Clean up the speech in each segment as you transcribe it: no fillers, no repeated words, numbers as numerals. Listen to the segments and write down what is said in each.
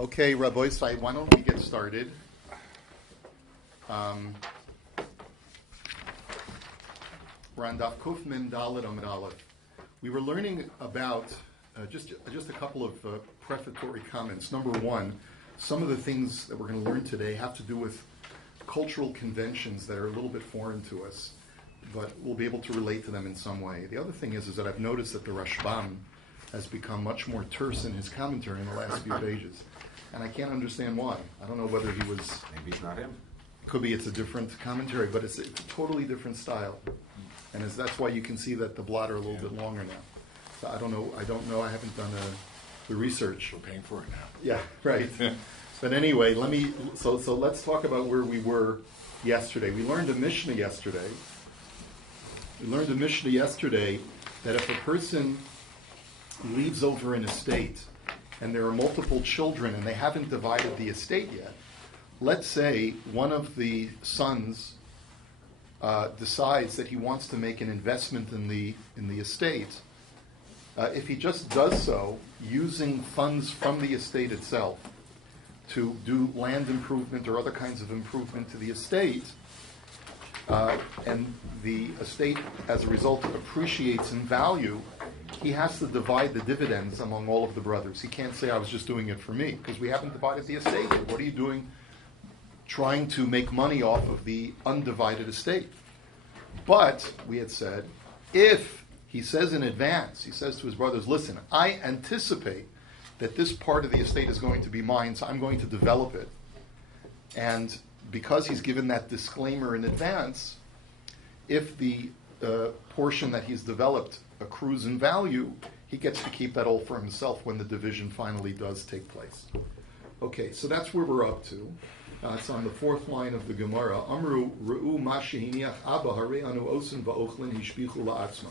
Okay, Rabbi, why don't we get started? We're on Daf Kuf Min Dalet Amud Aleph. We were learning about just a couple of prefatory comments. Number one, some of the things that we're going to learn today have to do with cultural conventions that are a little bit foreign to us, but we'll be able to relate to them in some way. The other thing is that I've noticed that the Rashbam has become much more terse in his commentary in the last few pages. And I can't understand why. I don't know whether he was... Maybe it's not him. Could be it's a different commentary, but it's a totally different style. And that's why you can see that the blot are a little bit longer now. So I don't know. I haven't done the research. We're paying for it now. Yeah, right. But anyway, so let's talk about where we were yesterday. We learned a Mishnah yesterday. That if a person leaves over an estate and there are multiple children and they haven't divided the estate yet, let's say one of the sons decides that he wants to make an investment in the estate. If he just does so using funds from the estate itself to do land improvement or other kinds of improvement to the estate, and the estate as a result appreciates in value, he has to divide the dividends among all of the brothers. He can't say, I was just doing it for me, because we haven't divided the estate yet. What are you doing trying to make money off of the undivided estate? But, we had said, if he says in advance, he says to his brothers, listen, I anticipate that this part of the estate is going to be mine, so I'm going to develop it. And because he's given that disclaimer in advance, if the portion that he's developed accrues in value, he gets to keep that all for himself when the division finally does take place. Okay, so that's where we're up to. It's on the fourth line of the Gemara. Amru re'u ma shehiniach abba harei anu osin va'ochlin hishbichu la'atzma.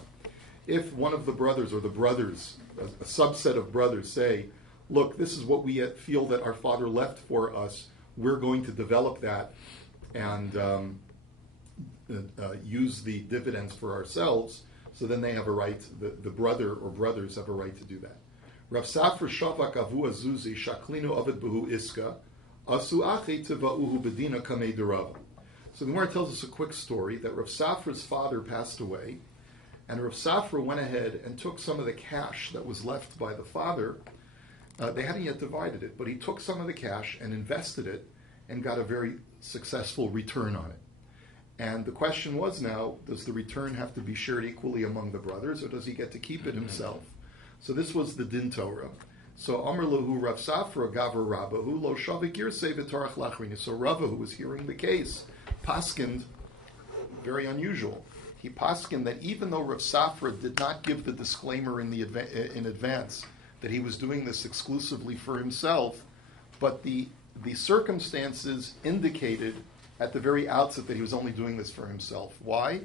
If one of the brothers, or the brothers, a subset of brothers, say, look, this is what we feel that our father left for us, we're going to develop that and use the dividends for ourselves, so then they have a right, the brother or brothers have a right to do that. Rav Safra shavak avu azuzi shaklinu avid behu iska asu achi teva'uhu bedina kamei derav. So the Gemara tells us a quick story that Rav Safra's father passed away, and Rav Safra went ahead and took some of the cash that was left by the father. They hadn't yet divided it, but he took some of the cash and invested it and got a very successful return on it. And the question was now, does the return have to be shared equally among the brothers, or does he get to keep it himself? So this was the Din Torah. So Amr Lahu Rav Safra Gavar Rabbahu Lo Shavik Yirsei V'Tarach Lachrin. So Rava, who was hearing the case, paskined, very unusual. He paskined that even though Rav Safra did not give the disclaimer in advance that he was doing this exclusively for himself, but the circumstances indicated at the very outset that he was only doing this for himself. Why?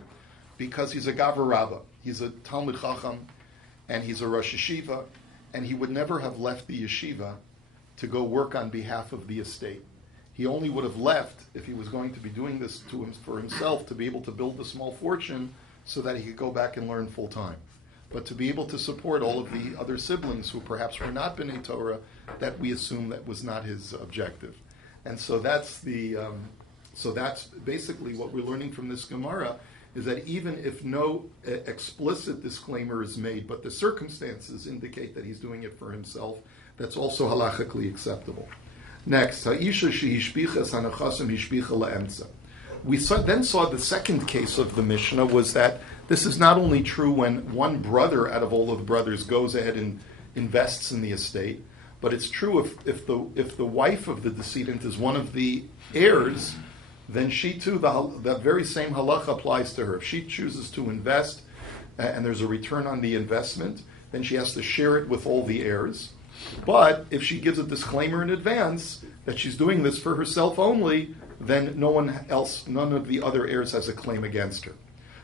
Because he's a Gavar Rabbah. He's a Talmud Chacham, and he's a Rosh Yeshiva, and he would never have left the yeshiva to go work on behalf of the estate. He only would have left if he was going to be doing this for himself to be able to build a small fortune so that he could go back and learn full time. But to be able to support all of the other siblings who perhaps were not B'nai Torah, that we assume that was not his objective. And so that's basically what we're learning from this Gemara, is that even if no explicit disclaimer is made, but the circumstances indicate that he's doing it for himself, that's also halachically acceptable. Next, ha'isha shehishbichas hanachasim hishbicha la'emtza. We then saw the second case of the Mishnah was that this is not only true when one brother out of all of the brothers goes ahead and invests in the estate, but it's true if the wife of the decedent is one of the heirs, then she too, that very same halacha applies to her. If she chooses to invest and there's a return on the investment, then she has to share it with all the heirs. But if she gives a disclaimer in advance that she's doing this for herself only, then none of the other heirs has a claim against her.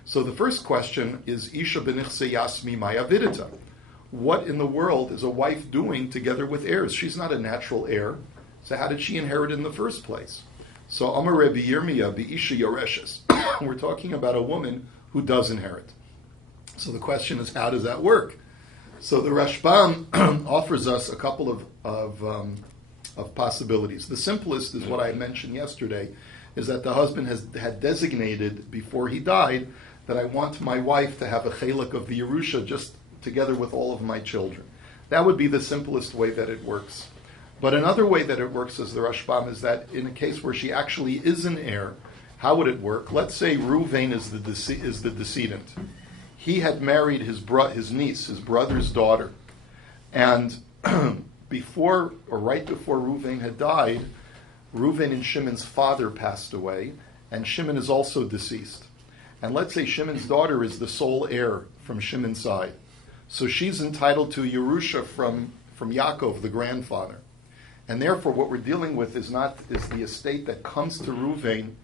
So the first question is, Isha b'nichse yasmi maya vidita. What in the world is a wife doing together with heirs? She's not a natural heir. So how did she inherit in the first place? So Amar Rebbe Yirmiyah b'isha yoreshes. We're talking about a woman who does inherit. So the question is, how does that work? So the Rashbam offers us a couple of of possibilities. The simplest is what I mentioned yesterday, is that the husband had designated before he died that I want my wife to have a chelik of the Yerusha just together with all of my children. That would be the simplest way that it works. But another way that it works, as the Rashbam, is that in a case where she actually is an heir, how would it work? Let's say Reuven is the decedent. He had married his niece, his brother's daughter. And before, or right before Reuven had died, Reuven and Shimon's father passed away, and Shimon is also deceased. And let's say Shimon's daughter is the sole heir from Shimon's side. So she's entitled to Yerusha from Yaakov, the grandfather. And therefore what we're dealing with is the estate that comes to Reuven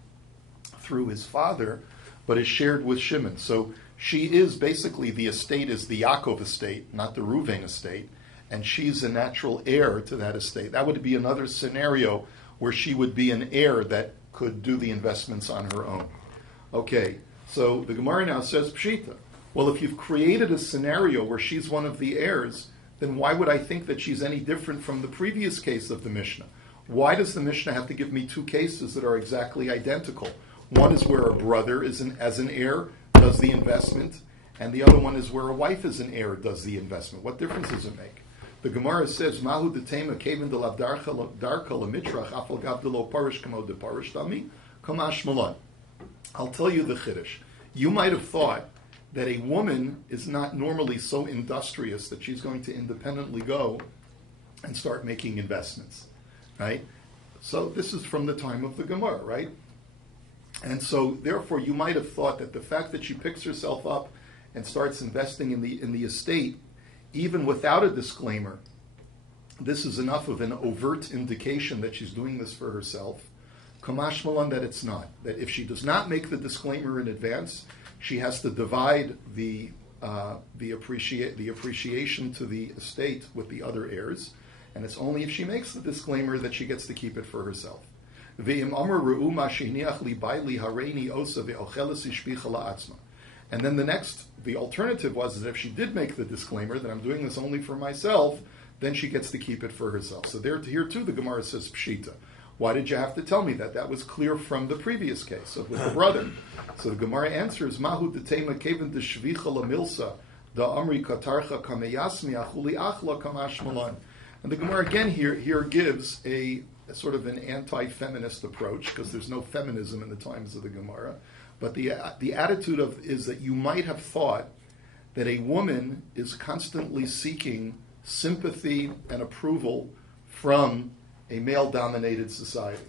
through his father, but is shared with Shimon. So she is basically, the estate is the Yaakov estate, not the Reuven estate, and she's a natural heir to that estate. That would be another scenario where she would be an heir that could do the investments on her own. Okay, so the Gemara now says, Pshita. Well, if you've created a scenario where she's one of the heirs, then why would I think that she's any different from the previous case of the Mishnah? Why does the Mishnah have to give me two cases that are exactly identical? One is where a brother as an heir does the investment, and the other one is where a wife as an heir does the investment. What difference does it make? The Gemara says, Mahu detema kevin de lav darka lemitrach afal gav de lo parish kamo de parish dami kamash malon. I'll tell you the chiddush. You might have thought that a woman is not normally so industrious that she's going to independently go and start making investments, right? So this is from the time of the Gemara, right? And so therefore you might have thought that the fact that she picks herself up and starts investing in the estate, even without a disclaimer, this is enough of an overt indication that she's doing this for herself. Kamash malan, that it's not. That if she does not make the disclaimer in advance, she has to divide the appreciation to the estate with the other heirs, and it's only if she makes the disclaimer that she gets to keep it for herself. And then the alternative was that if she did make the disclaimer that I'm doing this only for myself, then she gets to keep it for herself. So here too the Gemara says Pshita. Why did you have to tell me that? That was clear from the previous case with the brother. So the Gemara answers, Mahu detema kevin de shvicha lamilsa da amri katarcha kameyasmi achuli achla kamash malan. And the Gemara again here gives a sort of an anti-feminist approach, because there's no feminism in the times of the Gemara. But the attitude is that you might have thought that a woman is constantly seeking sympathy and approval from a male-dominated society.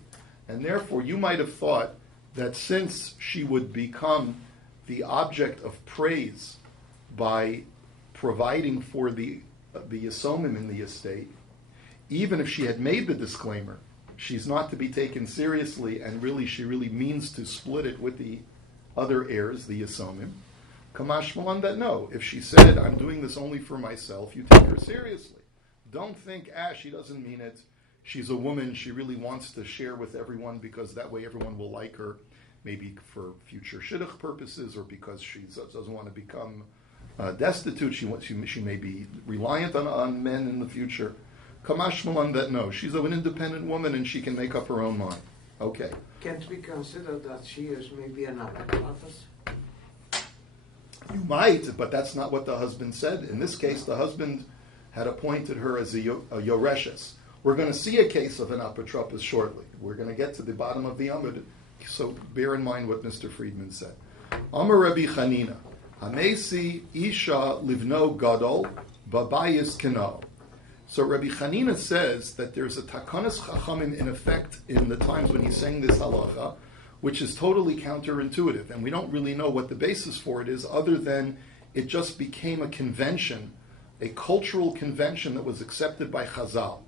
And therefore, you might have thought that since she would become the object of praise by providing for the yasomim in the estate, even if she had made the disclaimer, she's not to be taken seriously, and she really means to split it with the other heirs, the yasomim. Kamash malan, that no. If she said, I'm doing this only for myself, you take her seriously. Don't think, she doesn't mean it. She's a woman, she really wants to share with everyone because that way everyone will like her, maybe for future shidduch purposes or because she doesn't want to become destitute. She may be reliant on men in the future. Kamash malan, that no. She's an independent woman and she can make up her own mind. Okay. Can't we consider that she is maybe an apocryphus? You might, but that's not what the husband said. In this case, the husband had appointed her as a yoreshes. We're going to see a case of an apotropos shortly. We're going to get to the bottom of the Amud, so bear in mind what Mr. Friedman said. Amar Rabbi Chanina, Hamesi Isha Livno Gadol, Babayis Kino. So Rabbi Chanina says that there's a takanas chachamim in effect in the times when he's saying this halacha, which is totally counterintuitive, and we don't really know what the basis for it is, other than it just became a convention, a cultural convention that was accepted by Chazal.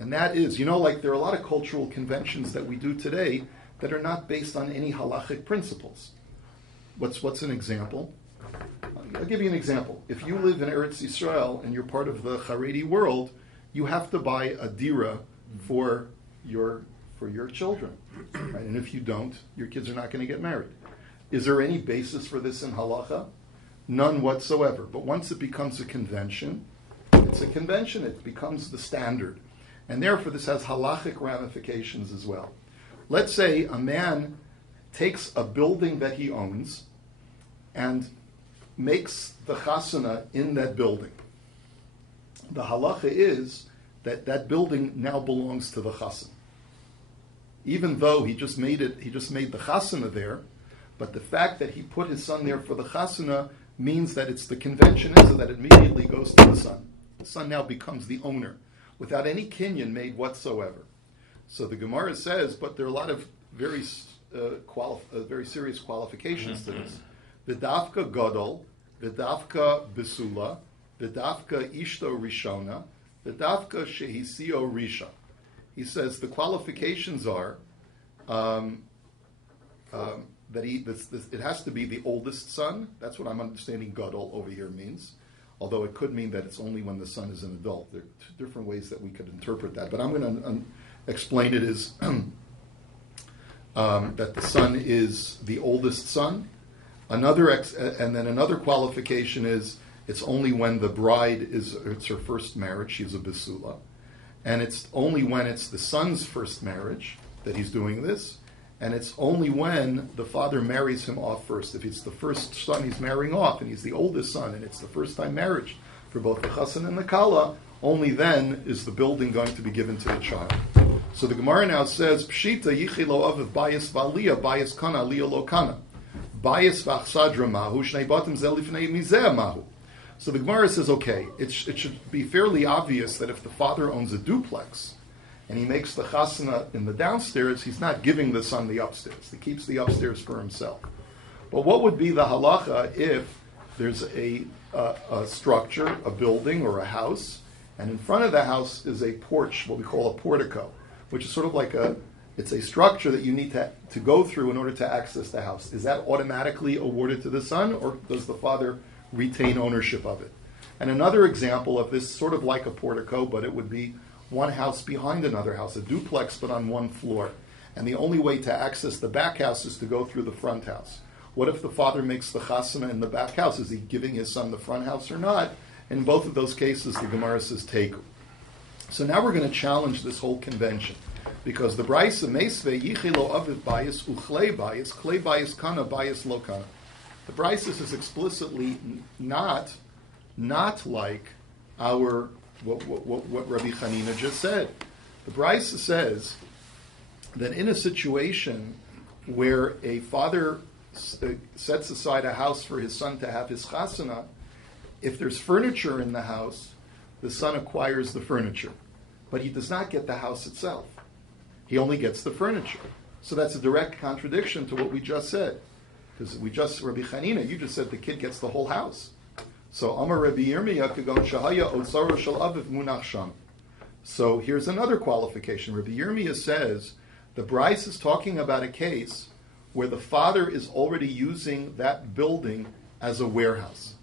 And that is, like there are a lot of cultural conventions that we do today that are not based on any halachic principles. What's an example? I'll give you an example. If you live in Eretz Yisrael and you're part of the Haredi world, you have to buy a dira for your children. Right? And if you don't, your kids are not going to get married. Is there any basis for this in halacha? None whatsoever. But once it becomes a convention, it's a convention. It becomes the standard. And therefore this has halachic ramifications as well. Let's say a man takes a building that he owns and makes the chasana in that building. The halacha is that that building now belongs to the chassan. Even though he just made the chasana there, but the fact that he put his son there for the chasana means that it's the convention is that it immediately goes to the son. The son now becomes the owner, without any kinyan made whatsoever. So the Gemara says, but there are a lot of very serious qualifications to this. V'davka gadol, v'davka besula, v'davka ishto rishona, v'davka shehisio risha. He says the qualifications are that it has to be the oldest son. That's what I'm understanding gadol over here means. Although it could mean that it's only when the son is an adult. There are two different ways that we could interpret that. But I'm going to explain it as that the son is the oldest son. And then another qualification is it's only when the bride it's her first marriage, she's a besula. And it's only when it's the son's first marriage that he's doing this. And it's only when the father marries him off first. If it's the first son he's marrying off and he's the oldest son and it's the first time marriage for both the chassan and the kala, only then is the building going to be given to the child. So the Gemara now says, Pshita yichilo aviv bayis v'aliyah bayis kana aliyah lo kana. Bayis v'achsadra mahu shnei batim zel lifnei mizeh mahu. So the Gemara says, okay, it should be fairly obvious that if the father owns a duplex and he makes the chasana in the downstairs, he's not giving the son the upstairs. He keeps the upstairs for himself. But what would be the halacha if there's a structure, a building or a house, and in front of the house is a porch, what we call a portico, which is sort of like it's a structure that you need to go through in order to access the house. Is that automatically awarded to the son, or does the father retain ownership of it? And another example of this, sort of like a portico, but it would be one house behind another house, a duplex but on one floor. And the only way to access the back house is to go through the front house. What if the father makes the chasana in the back house? Is he giving his son the front house or not? In both of those cases, the Gemara says take. So now we're going to challenge this whole convention. Because the Braisa Meisve Yichilo Aviv Bayis Uchlei Bayis Klei Bayis Kana Bayis Lo Kana. The Braisa is explicitly not like our what Rabbi Chanina just said. The Braisa says that in a situation where a father sets aside a house for his son to have his chasana, if there's furniture in the house, the son acquires the furniture, but he does not get the house itself. He only gets the furniture. So that's a direct contradiction to what we just said. Because Rabbi Chanina, you just said the kid gets the whole house. So Amar Rabbi Yirmiyah could go Shahaya Otsaro Shal Aviv Munach Sham. So here's another qualification. Rabbi Yirmiyah says the Bryce is talking about a case where the father is already using that building as a warehouse.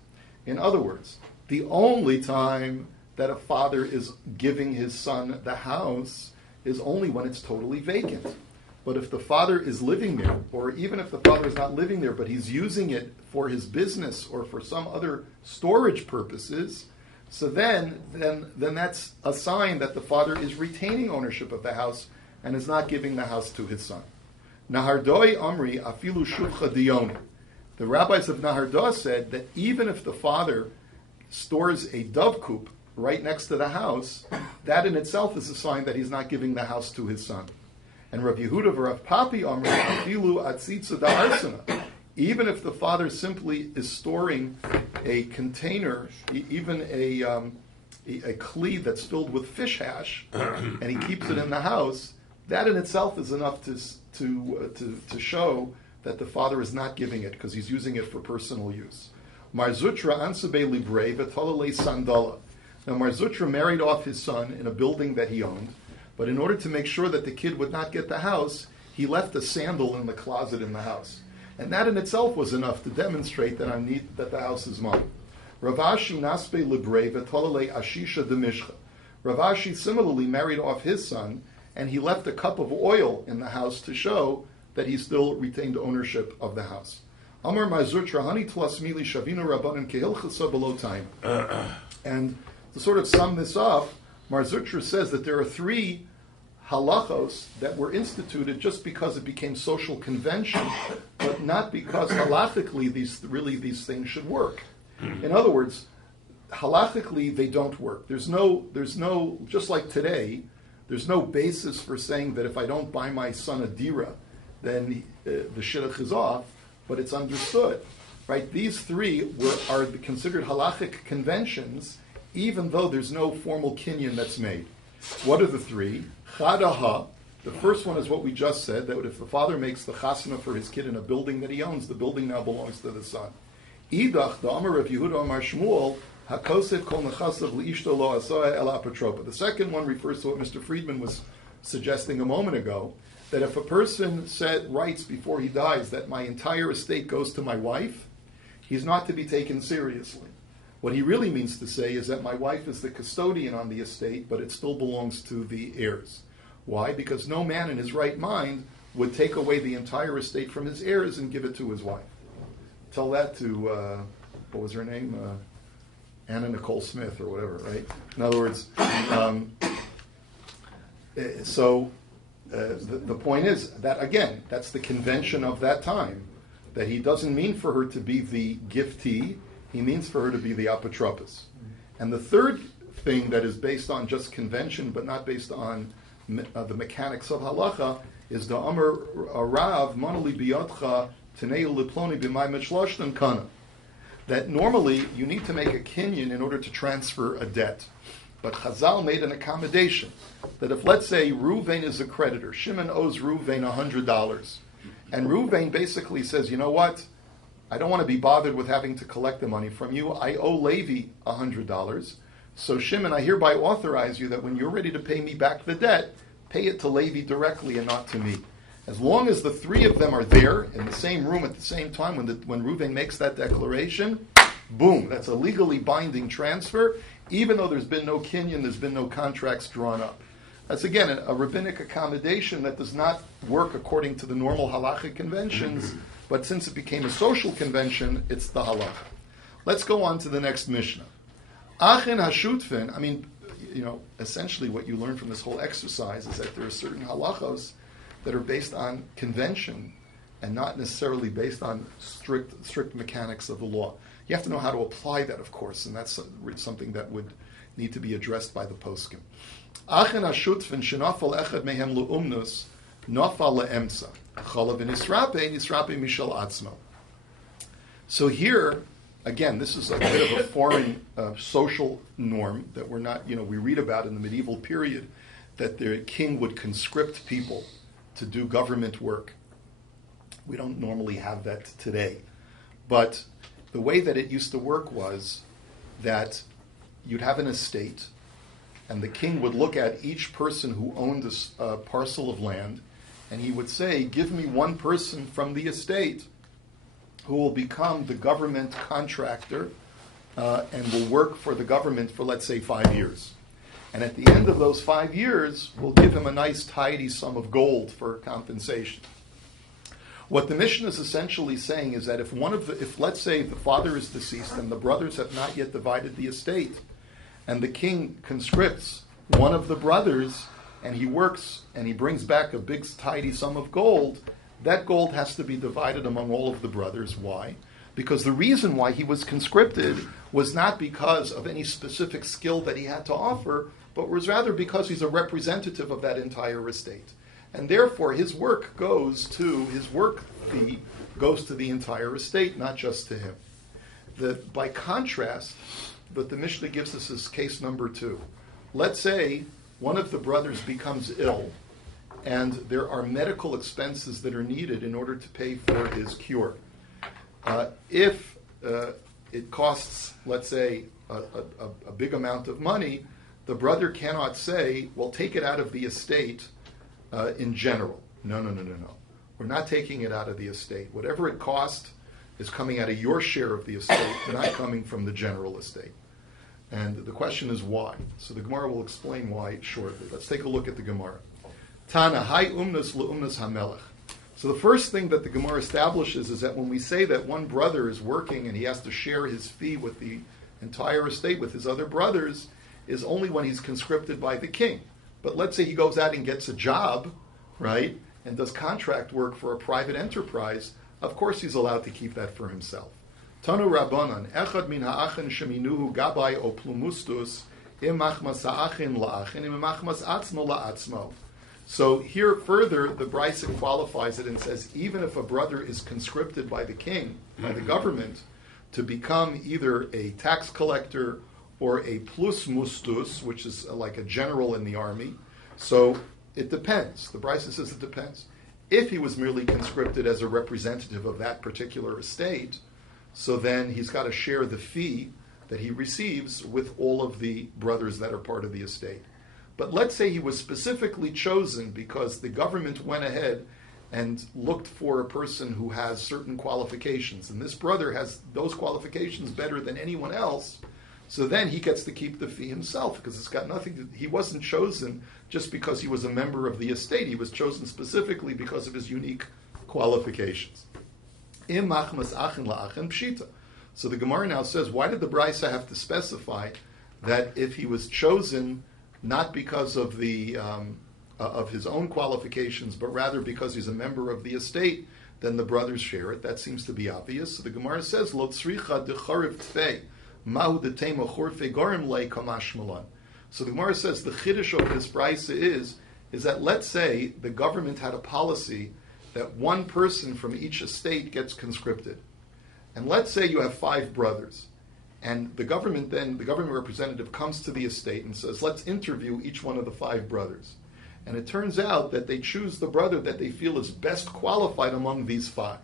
In other words, the only time that a father is giving his son the house is only when it's totally vacant. But if the father is living there, or even if the father is not living there, but he's using it for his business or for some other storage purposes, so then that's a sign that the father is retaining ownership of the house and is not giving the house to his son. Nahardoi Amri Afilu Shuvcha Dioni. The rabbis of Nahardah said that even if the father stores a dove coop right next to the house, that in itself is a sign that he's not giving the house to his son. And Rav Yehuda Rav Papi Amri Afilu Atzitza Da'arsana. Even if the father simply is storing a container, even a kli that's filled with fish hash, and he keeps it in the house, that in itself is enough to show that the father is not giving it because he's using it for personal use. Marzutra Ansabe Libre V'Talale Sandala. Now Marzutra married off his son in a building that he owned, but in order to make sure that the kid would not get the house, he left a sandal in the closet in the house. And that in itself was enough to demonstrate that the house is mine. Ravashi Naspe Libre V'Talale Ashisha Demishcha. Ravashi similarly married off his son, and he left a cup of oil in the house to show that he still retained ownership of the house. Amar Marzutra Hani Tlasmili Shavina Rabbanan Kehilchasa Below Time. And to sort of sum this up, Mar Zutra says that there are 3 halachos that were instituted just because it became social convention, but not because halachically these things should work. In other words, halachically they don't work. There's no just like today, there's no basis for saying that if I don't buy my son a dira, then the shidduch is off, but it's understood. Right? These 3 are considered halachic conventions, even though there's no formal kinyan that's made. What are the 3? Chadaha. The first one is what we just said, that if the father makes the chasana for his kid in a building that he owns, the building now belongs to the son. Idach, the Amar of Yehuda Amar Shmuel, hakosef kol nechasav liishto lo asoya el apatropa. The second one refers to what Mr. Friedman was suggesting a moment ago, that if a person writes before he dies that my entire estate goes to my wife, he's not to be taken seriously. What he really means to say is that my wife is the custodian on the estate, but it still belongs to the heirs. Why? Because no man in his right mind would take away the entire estate from his heirs and give it to his wife. Tell that to, what was her name? Anna Nicole Smith or whatever, right? In other words, the point is that, again, that's the convention of that time, that he doesn't mean for her to be the giftee, he means for her to be the apotropos. And the third thing that is based on just convention, but not based on the mechanics of halacha, is the Amar Rav Manali Biyotcha Teneu Liploni B'may Mishloshtan Kana. That normally you need to make a kinyan in order to transfer a debt. But Chazal made an accommodation that if, let's say, Ruvain is a creditor, Shimon owes Ruvain $100, and Ruvain basically says, you know what, I don't want to be bothered with having to collect the money from you. I owe Levi $100. So Shimon, I hereby authorize you that when you're ready to pay me back the debt, pay it to Levi directly and not to me. As long as the 3 of them are there in the same room at the same time when Reuven makes that declaration, boom, that's a legally binding transfer, even though there's been no kinyan, there's been no contracts drawn up. That's, again, a rabbinic accommodation that does not work according to the normal halachic conventions, but since it became a social convention, it's the halacha. Let's go on to the next Mishnah. Achin hashutfin, essentially what you learn from this whole exercise is that there are certain halachos that are based on convention and not necessarily based on strict mechanics of the law. You have to know how to apply that, of course, and that's something that would need to be addressed by the poskim. Achin hashutfin shenafal echad mehem lu'umnus nafal le'emsa chalav nisrape mishal atzmo. So here, again, this is a bit of a foreign social norm that we're not, we read about in the medieval period, that the king would conscript people to do government work. We don't normally have that today. But the way that it used to work was that you'd have an estate, and the king would look at each person who owned a parcel of land, and he would say, give me one person from the estate who will become the government contractor and will work for the government for, let's say, 5 years. And at the end of those 5 years, we'll give him a nice, tidy sum of gold for compensation. What the Mishnah is essentially saying is that if let's say the father is deceased and the brothers have not yet divided the estate, and the king conscripts one of the brothers, and he works and he brings back a big, tidy sum of gold, that gold has to be divided among all of the brothers. Why? Because the reason why he was conscripted was not because of any specific skill that he had to offer, but was rather because he's a representative of that entire estate. And therefore his work his work fee goes to the entire estate, not just to him. By contrast, what the Mishnah gives us is case number 2. Let's say one of the brothers becomes ill, and there are medical expenses that are needed in order to pay for his cure. If it costs, let's say, a big amount of money, the brother cannot say, well, take it out of the estate in general. No. We're not taking it out of the estate. Whatever it cost is coming out of your share of the estate, not coming from the general estate. And the question is why. So the Gemara will explain why shortly. Let's take a look at the Gemara. Tana, hai umnus le'umnus hamelech. So the first thing that the Gemara establishes is that when we say that one brother is working and he has to share his fee with the entire estate with his other brothers, is only when he's conscripted by the king. But let's say he goes out and gets a job, right, and does contract work for a private enterprise, of course he's allowed to keep that for himself. Tanu Rabbanan, echad min ha'achin sheminuhu gabay o plumustus, im machmas ha'achin la'achin, im machmas atzmo la'atzmo. So here further, the Brisa qualifies it and says, even if a brother is conscripted by the king, by the government, to become either a tax collector or a plus mustus, which is like a general in the army, so it depends. The Brisa says it depends. If he was merely conscripted as a representative of that particular estate, so then he's got to share the fee that he receives with all of the brothers that are part of the estate. But let's say he was specifically chosen because the government went ahead and looked for a person who has certain qualifications, and this brother has those qualifications better than anyone else, so then he gets to keep the fee himself, because it's got nothing to, he wasn't chosen just because he was a member of the estate. He was chosen specifically because of his unique qualifications. Im machmas achin la'achin pshita. So the Gemara now says, why did the Brisa have to specify that if he was chosen not because of the of his own qualifications, but rather because he's a member of the estate, then the brothers share it? That seems to be obvious. So the Gemara says, Lo tzricha dechariv tfei, mahu detema chorfe gorim le kamashmalan. So the Gemara says the chiddush of this Brisa is that let's say the government had a policy that one person from each estate gets conscripted. And let's say you have 5 brothers. And the government representative comes to the estate and says, let's interview each one of the 5 brothers. And it turns out that they choose the brother that they feel is best qualified among these 5.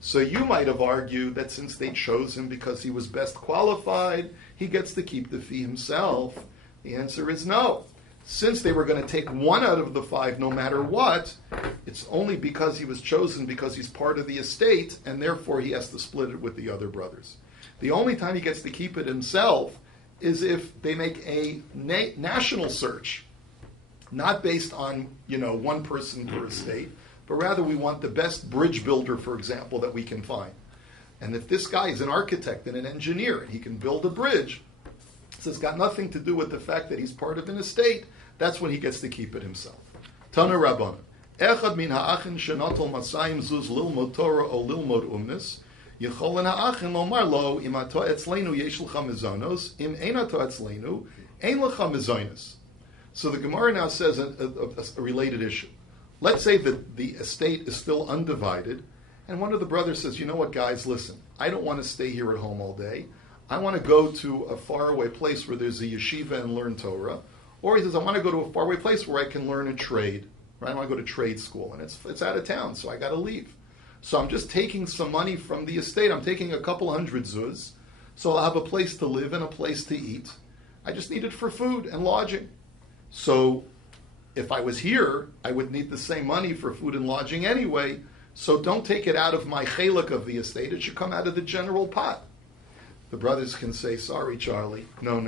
So you might have argued that since they chose him because he was best qualified, he gets to keep the fee himself. The answer is no. Since they were going to take one out of the 5 no matter what, it's only because he was chosen because he's part of the estate, and therefore he has to split it with the other brothers. The only time he gets to keep it himself is if they make a national search, not based on one person per estate, but rather we want the best bridge builder, for example, that we can find. And if this guy is an architect and an engineer and he can build a bridge, so it's got nothing to do with the fact that he's part of an estate, that's when he gets to keep it himself. Tana Rabbanan, echad min ha'achin shenatol masayim zuz lilmod Torah o lilmod umnis, Yecholin ha'achin lomar lo im ato etzleinu yesh l'cha mizonos, im ein ato etzleinu, ein l'cha mizonos. So the Gemara now says a related issue. Let's say that the estate is still undivided, and one of the brothers says, you know what, guys, listen, I don't want to stay here at home all day. I want to go to a faraway place where there's a yeshiva and learn Torah. Or he says, I want to go to a faraway place where I can learn a trade. Right? I want to go to trade school, and it's out of town, so I got to leave. So I'm just taking some money from the estate. I'm taking a couple hundred zuz, so I'll have a place to live and a place to eat. I just need it for food and lodging. So if I was here, I would need the same money for food and lodging anyway, so don't take it out of my chelik of the estate. It should come out of the general pot. The brothers can say, sorry, Charlie. No.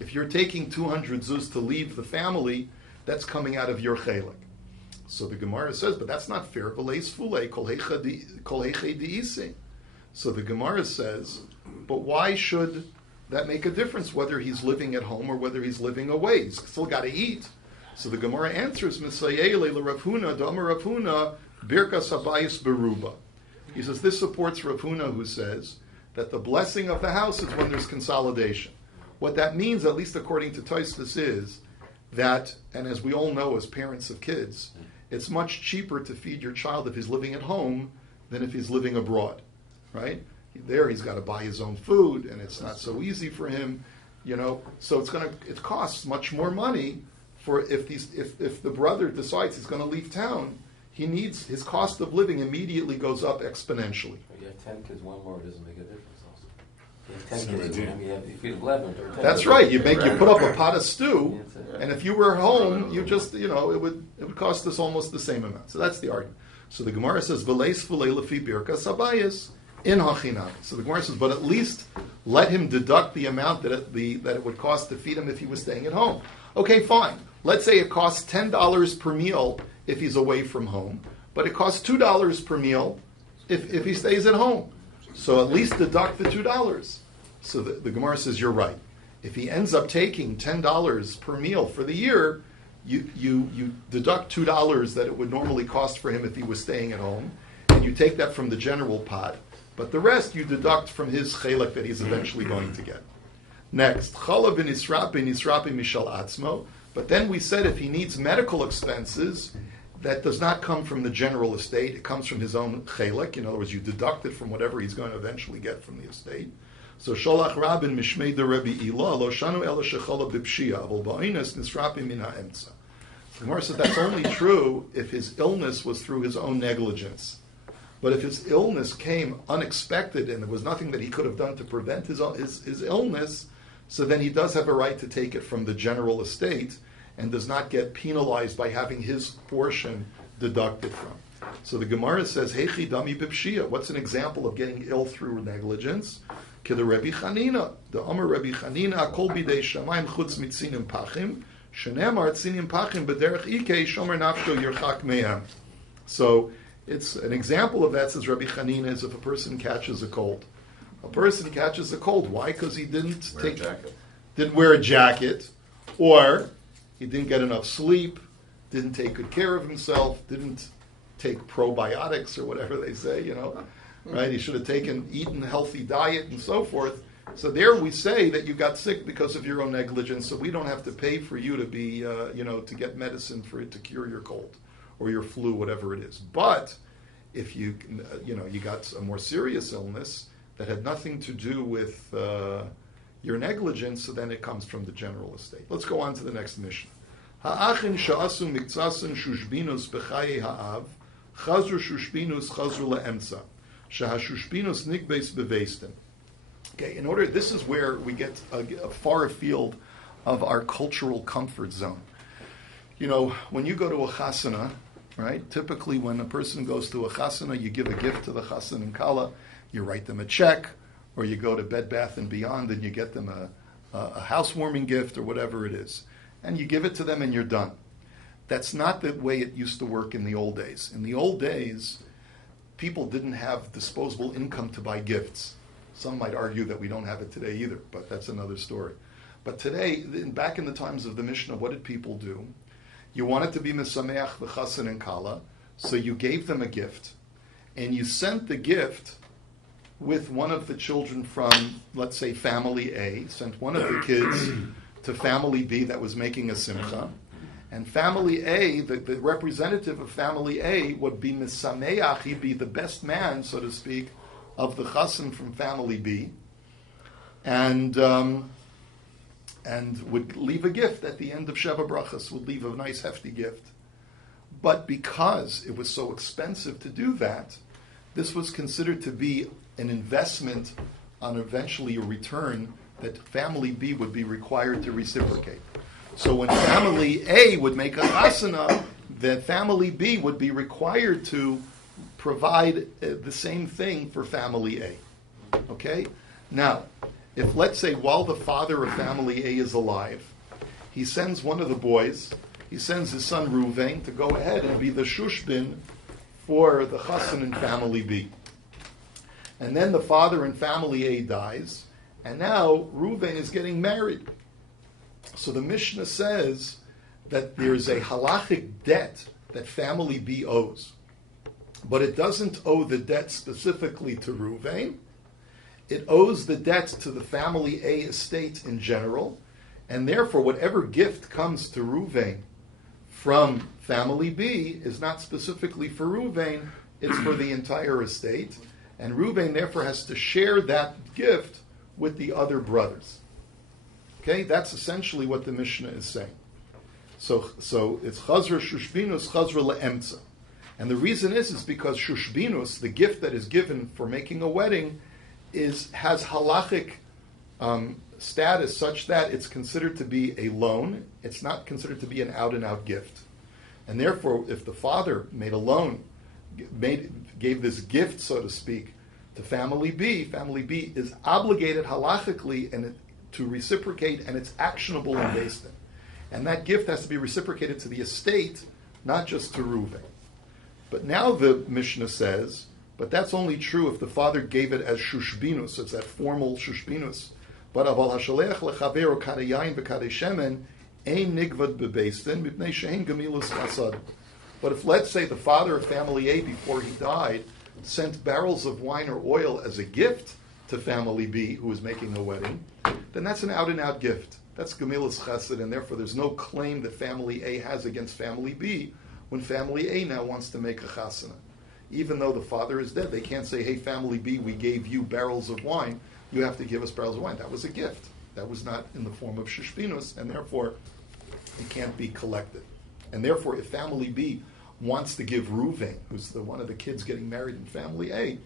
If you're taking 200 zuz to leave the family, that's coming out of your chelik. So the Gemara says, but that's not fair. So the Gemara says, but why should that make a difference whether he's living at home or whether he's living away? He's still got to eat. So the Gemara answers, he says, this supports Rav Huna, who says that the blessing of the house is when there's consolidation. What that means, at least according to Tosfos, is that, and as we all know as parents of kids, it's much cheaper to feed your child if he's living at home than if he's living abroad, right? There he's got to buy his own food, and it's not so easy for him, So it costs much more money for if the brother decides he's going to leave town, his cost of living immediately goes up exponentially. You have 10 kids, one more doesn't make a difference. Also, you have 10 kids, you feed 11. That's right. You put up a pot of stew, and if you were home, you just it would cost us almost the same amount. So that's the argument. So the Gemara says v'leis v'lei lefi birkas habayis in hachinam. So the Gemara says, but at least let him deduct the amount that it would cost to feed him if he was staying at home. Okay, fine. Let's say it costs $10 per meal if he's away from home, but it costs $2 per meal if he stays at home. So at least deduct the $2. So the Gemara says, you're right. If he ends up taking $10 per meal for the year, you deduct $2 that it would normally cost for him if he was staying at home, and you take that from the general pot, but the rest you deduct from his chelek that he's eventually going to get. Next, chalav v'nisrapi mishal atzmo, but then we said if he needs medical expenses, that does not come from the general estate, it comes from his own chelek. In other words, you deduct it from whatever he's going to eventually get from the estate. So Sholach Rabin Mishmei de Rabbi Ilah Lo Shanu Ela Shechala B'Pshia Avol Ba'Ines Nisrapi Min HaEmtza. The Gemara says that's only true if his illness was through his own negligence. But if his illness came unexpected and there was nothing that he could have done to prevent his illness, so then he does have a right to take it from the general estate and does not get penalized by having his portion deducted from. So the Gemara says, Hechi Dami B'Pshia. What's an example of getting ill through negligence? The Rabbi Chanina, the Amar Rabbi Chanina, Kol bidei shamayim chutz mitzinim pachim, shenemar tzinim pachim b'derech ikei shomer nafsho yirchak me'em. So it's an example of that, says Rabbi Chanina, is if a person catches a cold. A person catches a cold. Why? Because he didn't wear a jacket, or he didn't get enough sleep, didn't take good care of himself, didn't take probiotics or whatever they say, right? He should have eaten a healthy diet and so forth. So there we say that you got sick because of your own negligence, so we don't have to pay for you to be, to get medicine for it to cure your cold or your flu, whatever it is. But if you got a more serious illness that had nothing to do with your negligence, so then it comes from the general estate. Let's go on to the next mission. Ha'achin sha'asu mikzasin shushbinus b'chaye ha'av chazru shushbinus chazru le'emtza shahashushbinus nikbeis beveistin. Okay, this is where we get a far afield of our cultural comfort zone. When you go to a chasana, right? Typically, when a person goes to a chasana, you give a gift to the chasan and kala. You write them a check, or you go to Bed Bath and Beyond and you get them a housewarming gift or whatever it is, and you give it to them and you're done. That's not the way it used to work in the old days. In the old days, people didn't have disposable income to buy gifts. Some might argue that we don't have it today either, but that's another story. But today, back in the times of the Mishnah, what did people do? You wanted to be Mesameach the Chasan and Kala, so you gave them a gift, and you sent the gift with one of the children from, let's say, family A, sent one of the kids to family B that was making a simcha, and family A, the representative of family A, would be Mesameach, he'd be the best man, so to speak, of the Chasan from family B, and would leave a gift at the end of Sheva Brachas, would leave a nice hefty gift. But because it was so expensive to do that, this was considered to be an investment on eventually a return that family B would be required to reciprocate. So when family A would make a chasana, then family B would be required to provide the same thing for family A. Okay? Now, if let's say while the father of family A is alive, he sends one of the boys, he sends his son Reuven to go ahead and be the shushbin for the chasan in family B. And then the father in family A dies, and now Reuven is getting married. So the Mishnah says that there's a halachic debt that family B owes. But it doesn't owe the debt specifically to Reuven. It owes the debt to the family A estate in general, and therefore whatever gift comes to Reuven from family B is not specifically for Reuven, it's for the entire estate. And Reuven therefore has to share that gift with the other brothers. Okay, that's essentially what the Mishnah is saying. So it's Chazra Shushbinus, Chazra Le'emtza. And the reason is because Shushbinus, the gift that is given for making a wedding, has halachic status such that it's considered to be a loan. It's not considered to be an out-and-out gift. And therefore, if the father made a loan, gave this gift, so to speak, to family B is obligated halachically to reciprocate, and it's actionable in Beis Din. And that gift has to be reciprocated to the estate, not just to Reuven. But now the Mishnah says, but that's only true if the father gave it as shushbinus, it's that formal shushbinus. But aval hashalech lechaveru kadei yain v'kadei shemen ein nigvad bebeis din mipnei she'en gemilus chasad. But if, let's say, the father of family A, before he died, sent barrels of wine or oil as a gift to family B, who was making a wedding, then that's an out-and-out gift. That's Gemilas Chesed, and therefore there's no claim that family A has against family B when family A now wants to make a chasana. Even though the father is dead, they can't say, hey, family B, we gave you barrels of wine, you have to give us barrels of wine. That was a gift. That was not in the form of shishpinus, and therefore it can't be collected. And therefore, if family B wants to give Reuven, who's one of the kids getting married in family A,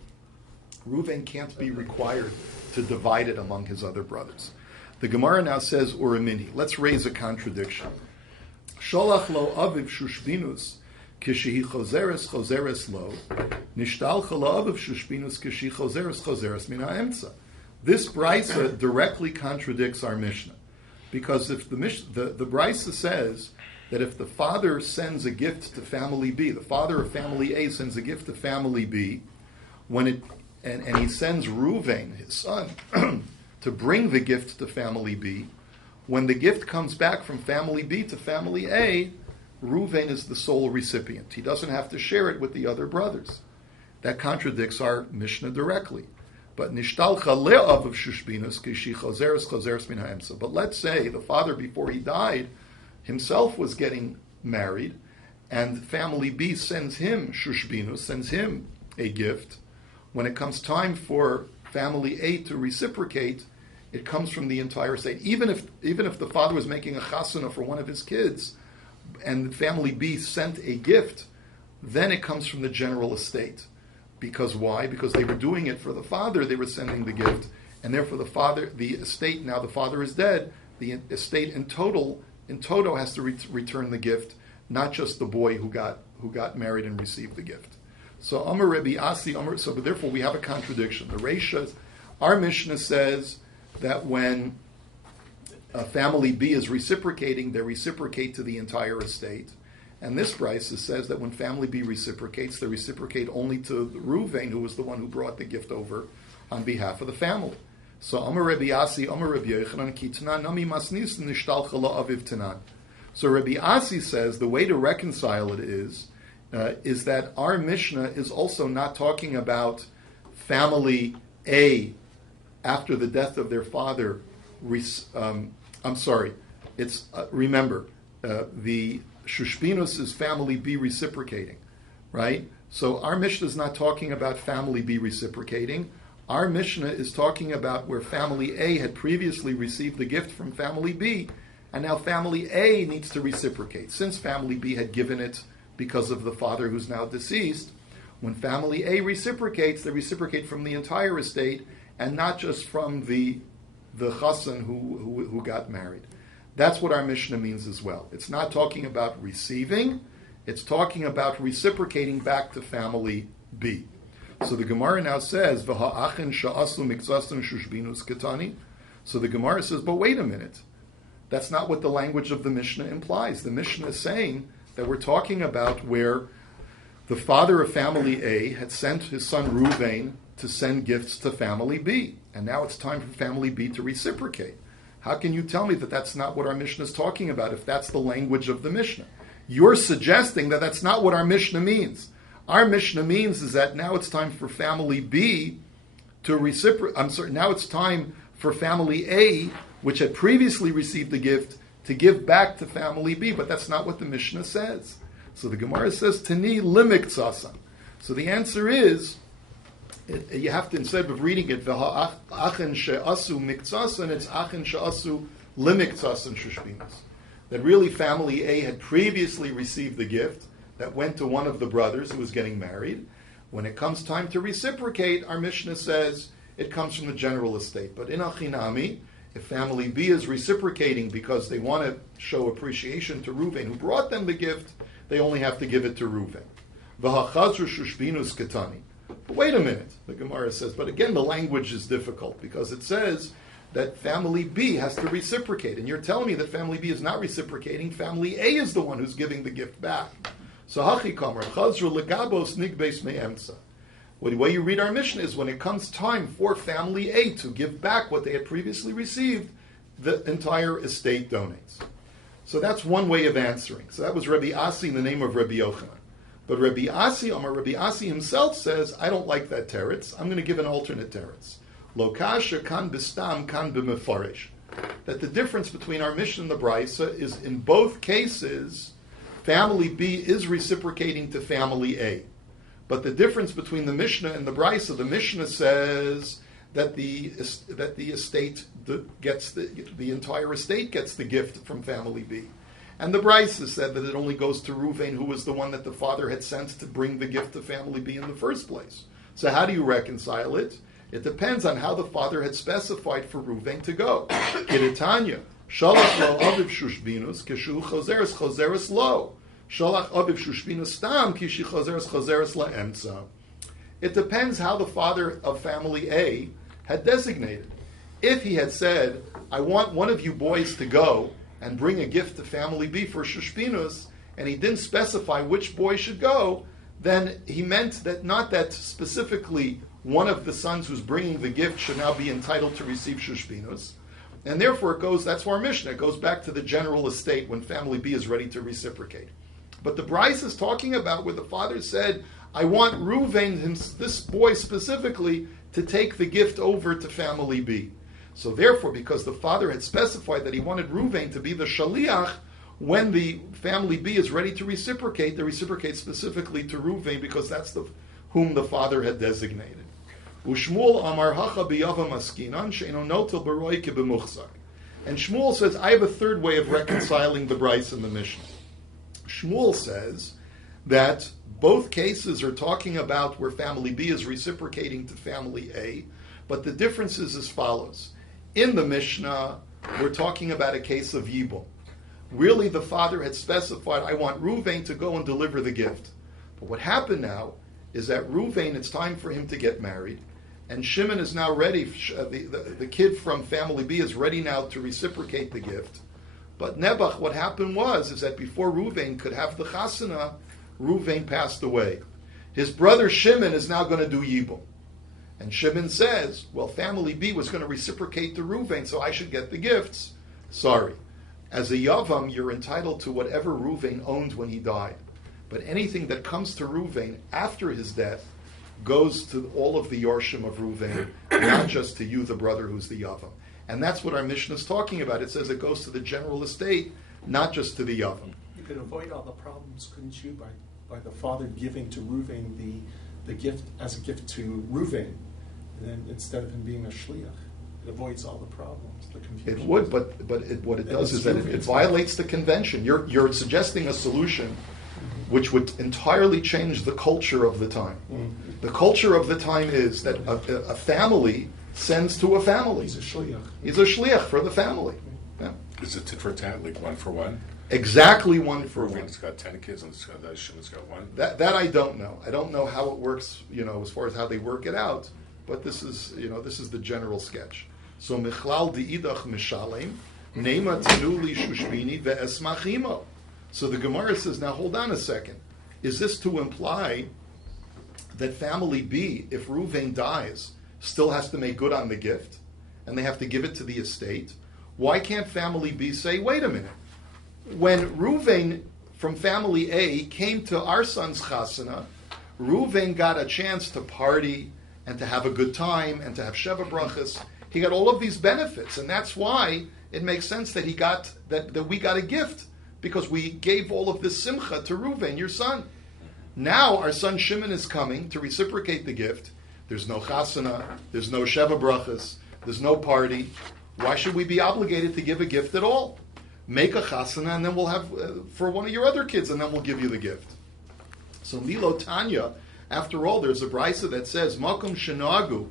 Reuven can't be required to divide it among his other brothers. The Gemara now says uramini. Let's raise a contradiction. Sholach lo aviv shushbinus kishehi chozeres lo nishtalcha lo aviv shushbinus kishehi chozeres min ha'emtza. This brisa directly contradicts our Mishnah, because if the brisa says that if the father sends a gift to family B, the father of family A sends a gift to family B, and he sends Reuven, his son, to bring the gift to family B, when the gift comes back from family B to family A, Reuven is the sole recipient. He doesn't have to share it with the other brothers. That contradicts our Mishnah directly. But nishtalcha le'av of shushbinus kishi chozeres min ha'emsa. But let's say the father, before he died, himself was getting married, and family B sends him shushbinus, sends him a gift. When it comes time for family A to reciprocate, it comes from the entire estate. Even if the father was making a chasana for one of his kids, and family B sent a gift, then it comes from the general estate. Because why? Because they were doing it for the father, they were sending the gift, and therefore the estate, now the father is dead, the estate in toto has to return the gift, not just the boy who got married and received the gift. So Amar Rabbi Asi, but therefore we have a contradiction. The Reisha, our Mishnah says that when family B is reciprocating, they reciprocate to the entire estate. And this brisa says that when family B reciprocates, they reciprocate only to Reuven, who was the one who brought the gift over on behalf of the family. So Amar Rabbi Asi, Amar Rabbi Yochanan, Ki Tanan Nami Masnis Nishtalcha La'aviv Tanan. So Rabbi Asi says the way to reconcile it is that our Mishnah is also not talking about family A after the death of their father. Remember, the Shushbinus is family B reciprocating, right? So our Mishnah is not talking about family B reciprocating. Our Mishnah is talking about where family A had previously received the gift from family B, and now family A needs to reciprocate. Since family B had given it because of the father who's now deceased, when family A reciprocates, they reciprocate from the entire estate and not just from the chassan who got married. That's what our Mishnah means as well. It's not talking about receiving, it's talking about reciprocating back to family B. So the Gemara now says, V'ha'achen sha'asu mikzasan shushbinus ketani. So the Gemara says, but wait a minute. That's not what the language of the Mishnah implies. The Mishnah is saying that we're talking about where the father of family A had sent his son Reuven to send gifts to family B. And now it's time for family B to reciprocate. How can you tell me that that's not what our Mishnah is talking about if that's the language of the Mishnah? You're suggesting that that's not what our Mishnah means. Our Mishnah means is that now it's time for family B to reciprocate. Now it's time for family A, which had previously received the gift, to give back to family B. But that's not what the Mishnah says. So the Gemara says, Tani limik tzasan. So the answer is, you have to, instead of reading it, achen she'asu mikzasan, it's achen she'asu limikzasan shushbinas. That really family A had previously received the gift that went to one of the brothers who was getting married. When it comes time to reciprocate, our Mishnah says it comes from the general estate. But in Achinami, if family B is reciprocating because they want to show appreciation to Reuven, who brought them the gift, they only have to give it to Reuven. V'hachazru shushbinus ketani. But wait a minute, the Gemara says, but again the language is difficult because it says that family B has to reciprocate. And you're telling me that family B is not reciprocating, family A is the one who's giving the gift back. So hachi kamer, chazru legabos nigbeis me'emtza. The way you read our Mishnah is when it comes time for family A to give back what they had previously received, the entire estate donates. So that's one way of answering. So that was Rabbi Asi in the name of Rabbi Yochanan. But Rabbi Asi himself says, I don't like that teretz. I'm going to give an alternate teretz. Lo kasha kan bistam kan b'mefarish. That the difference between our Mishnah and the Brisa is in both cases, family B is reciprocating to family A. But the difference between the Mishnah and the Brisa, the Mishnah says that the estate gets the entire estate gets the gift from family B. And the Brisa said that it only goes to Ruvain, who was the one that the father had sent to bring the gift to family B in the first place. So how do you reconcile it? It depends on how the father had specified for Ruvain to go. Kiritanya, shalach lo aviv shushbinus, keshu choseres lo. Shalach aviv shushbinus stam, kishi choseres laemtza. It depends how the father of family A had designated. If he had said, I want one of you boys to go and bring a gift to family B for Shushpinus, and he didn't specify which boy should go, then he meant that not that specifically one of the sons who's bringing the gift should now be entitled to receive Shushpinus. And therefore that's our Mishnah. It goes back to the general estate when family B is ready to reciprocate. But the Bryce is talking about where the father said, I want Reuven, this boy specifically, to take the gift over to family B. So therefore, because the father had specified that he wanted Reuven to be the shaliach, when the family B is ready to reciprocate, they reciprocate specifically to Reuven because that's whom the father had designated. Ushmuel amar hacha biyava maskinan she'eno notel baroi kebemuchzar. And Shmuel says, I have a third way of reconciling the Bryce and the Mishnah. Shmuel says that both cases are talking about where family B is reciprocating to family A, but the difference is as follows. In the Mishnah, we're talking about a case of Yibum. Really, the father had specified, I want Reuven to go and deliver the gift. But what happened now is that Reuven, it's time for him to get married, and Shimon is now ready, the kid from family B is ready now to reciprocate the gift. But Nebuch, what happened is that before Reuven could have the chasana, Reuven passed away. His brother Shimon is now going to do Yibum. And Shimon says, well, family B was going to reciprocate to Reuven, so I should get the gifts. Sorry. As a Yavam, you're entitled to whatever Reuven owned when he died. But anything that comes to Reuven after his death goes to all of the Yorshim of Reuven, not just to you, the brother who's the Yavam. And that's what our Mishnah is talking about. It says it goes to the general estate, not just to the Yavam. You could avoid all the problems, couldn't you, by the father giving to Reuven the gift as a gift to Reuven, and then instead of him being a shliach, it avoids all the problems, the confusion. It would, but what it does is that it violates the convention. You're suggesting a solution which would entirely change the culture of the time. Mm-hmm. The culture of the time is that a family sends to a family. He's a shliach. He's a shliach for the family. Yeah. Is it tit for tat, like 1 for 1? Exactly 1 for 1. It's got 10 kids and Shimon's got 1. That I don't know. I don't know how it works, as far as how they work it out. But this is the general sketch. So Michlal di'idach mishalem nema tenuli shushbini ve'esmachimo. So the Gemara says, now hold on a second. Is this to imply that family B, if Reuven dies, still has to make good on the gift, and they have to give it to the estate? Why can't family B say, wait a minute, when Reuven from family A came to our son's chasana, Reuven got a chance to party and to have a good time and to have Sheva brachas. He got all of these benefits, and that's why it makes sense that that we got a gift, because we gave all of this simcha to Reuven, your son. Now our son Shimon is coming to reciprocate the gift. There's no chasana, there's no Sheva brachas, there's no party. Why should we be obligated to give a gift at all? Make a chasana, and then we'll have for one of your other kids, and then we'll give you the gift. So Milo Tanya, after all, there's a brisa that says Makom shenagu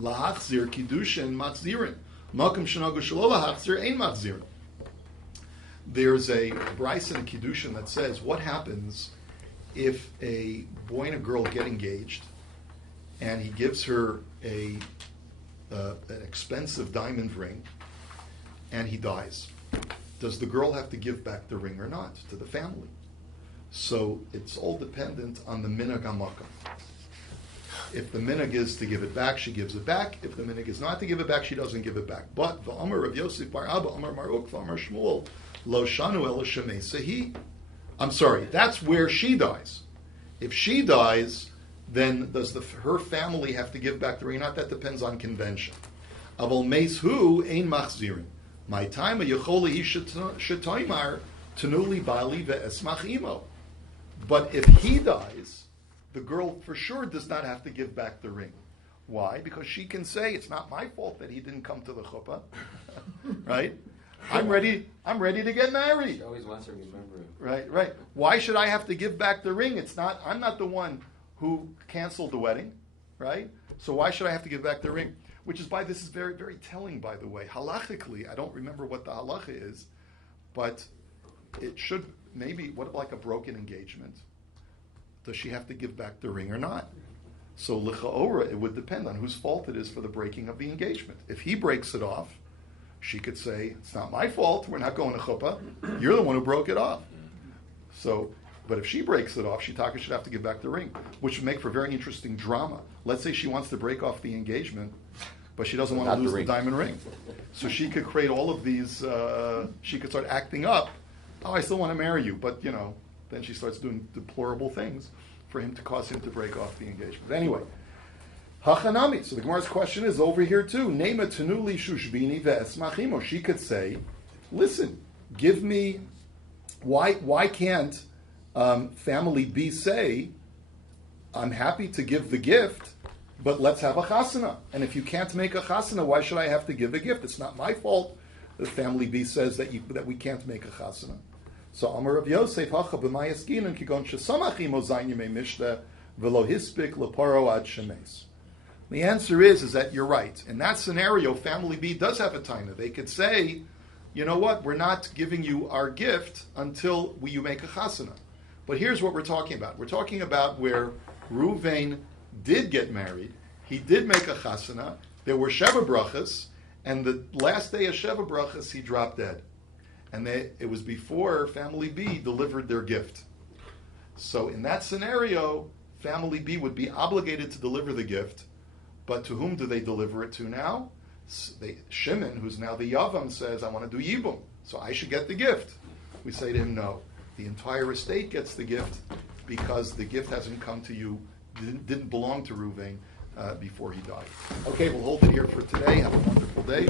lahachzir kiddushin matzzirin. Makom shenagu shelo lahachzir ein matzzirin. There's a brisa in Kiddushin that says what happens if a boy and a girl get engaged, and he gives her an expensive diamond ring, and he dies. Does the girl have to give back the ring or not to the family? So it's all dependent on the minhag hamakam. If the minhag is to give it back, she gives it back. If the minhag is not to give it back, she doesn't give it back. But the Amar of Yosef Bar Abba, Amar Mar Ukva, Amar Shmuel, Lo Shanu El Shemei Sehi. I'm sorry, that's where she dies. If she dies, then does her family have to give back the ring? Not that depends on convention. Aval Meis Hu Ein Machzirin. My time a Yecholi Shetoimar Tanuli Bali Ve'esmach Imo. But if he dies, the girl for sure does not have to give back the ring. Why? Because she can say, it's not my fault that he didn't come to the chuppah. Right? I'm ready to get married. She always wants to remember it. Right. Why should I have to give back the ring? I'm not the one who canceled the wedding, right? So why should I have to give back the ring? This is very, very telling, by the way. Halachically, I don't remember what the halacha is, but it should, maybe, what like a broken engagement? Does she have to give back the ring or not? So l'cha'ora, it would depend on whose fault it is for the breaking of the engagement. If he breaks it off, she could say, it's not my fault, we're not going to chuppah, you're the one who broke it off. So, but if she breaks it off, Shitaka should have to give back the ring, which would make for very interesting drama. Let's say she wants to break off the engagement, but she doesn't want to lose the diamond ring. So she could create all of these, she could start acting up, oh, I still want to marry you, but then she starts doing deplorable things for him to cause him to break off the engagement. Anyway, Hachanami. So the Gemara's question is over here too. Nema tenuli shushbini ve'esmachimo. She could say, listen, give me, why can't family B say, I'm happy to give the gift, but let's have a chasana. And if you can't make a chasana, why should I have to give a gift? It's not my fault that family B says that we can't make a chasana. So Amar of Yosef, Hacha b'mayaskinan kigon shesamachimo zayin yemei mishta v'lo hispik leparo ad shemes. The answer is that you're right. In that scenario, family B does have a taina. They could say, you know what, we're not giving you our gift until you make a chasana. But here's what we're talking about. We're talking about where Ruvain did get married. He did make a chasana. There were Sheva brachas, and the last day of Sheva brachas, he dropped dead. And it was before family B delivered their gift. So in that scenario, family B would be obligated to deliver the gift. But to whom do they deliver it to now? Shimon, who's now the Yavam, says, I want to do Yibum, so I should get the gift. We say to him, no. The entire estate gets the gift because the gift hasn't come to you, didn't belong to Ruvain before he died. Okay, we'll hold it here for today. Have a wonderful day.